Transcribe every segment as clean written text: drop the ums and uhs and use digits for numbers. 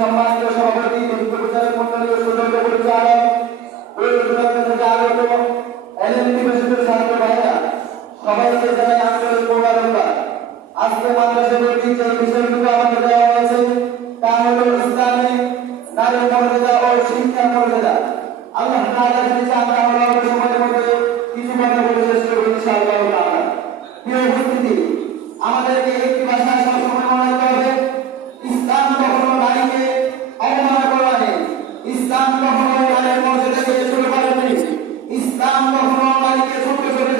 সম্মানিত সভাপতি প্রচারক মন্ডলী ও সুযোগ্য পরিচালক ছাত্র ভাইরা সবাইকে জানাই আন্তরিক মোবারকবাদ। আজকে মাদ্রাসা কর্তৃক যে বিষয়গুলো আমাদের দেওয়া হয়েছে তা হলো ইসলামে নারী মর্যাদা ও শিক্ষা মর্যাদা। আল্লাহ তাআলা যদি চান তাহলে অল্প সময়ের মধ্যে কিছু কথা বলে শেষ করব ইনশাআল্লাহ তাআলা। প্রিয় উপস্থিতি, আমাদেরকে একটি ভাষা সবসময় মনে রাখতে হবে, ইসলাম কখনো নারীকে অবমাননা করেনি, ইসলাম কখনো নারীর মর্যাদাকে ছোট করেনি, ইসলাম কখনো নারীকে ছোট করে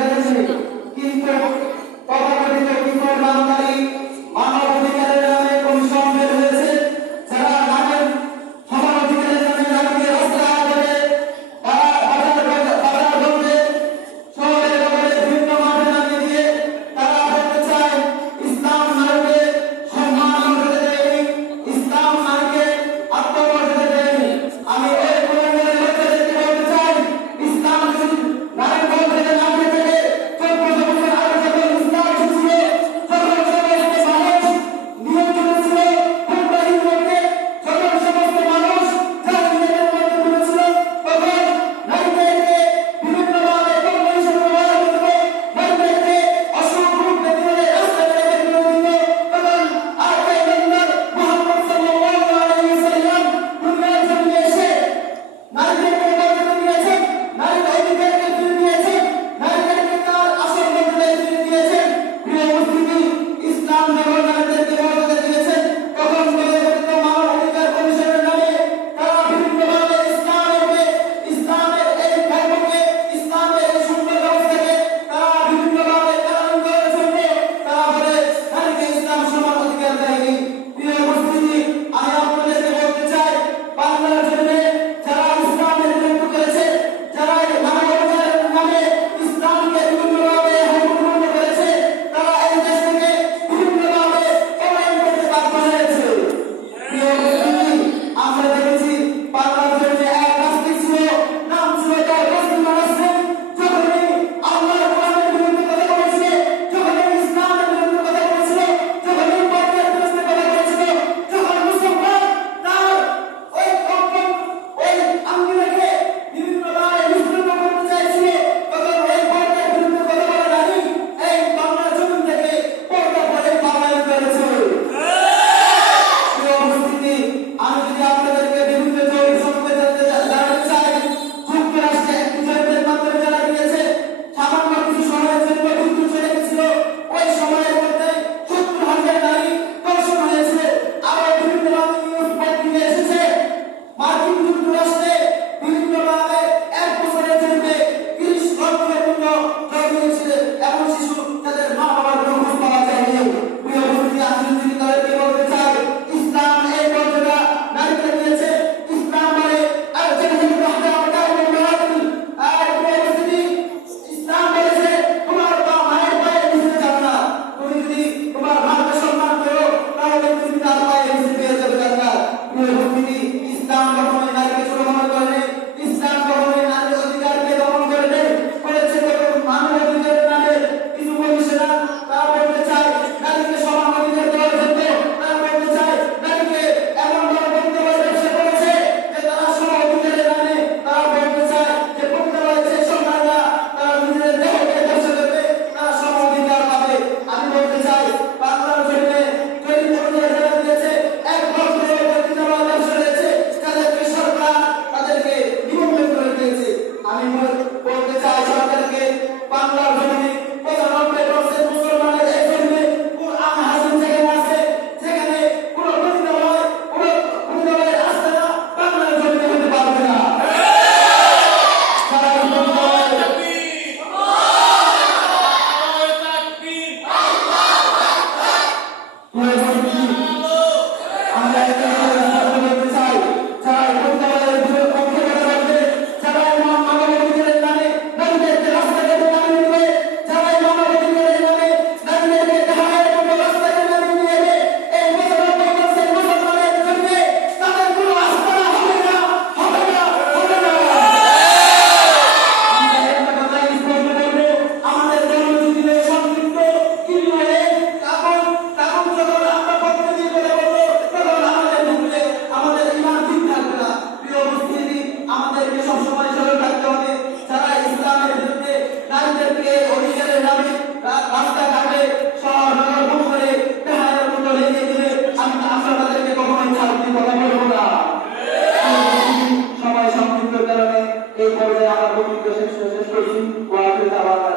এই পর্যায়ে আমরা বক্তব্য শেষ করছি। ওয়া আখিরু দাওয়ানা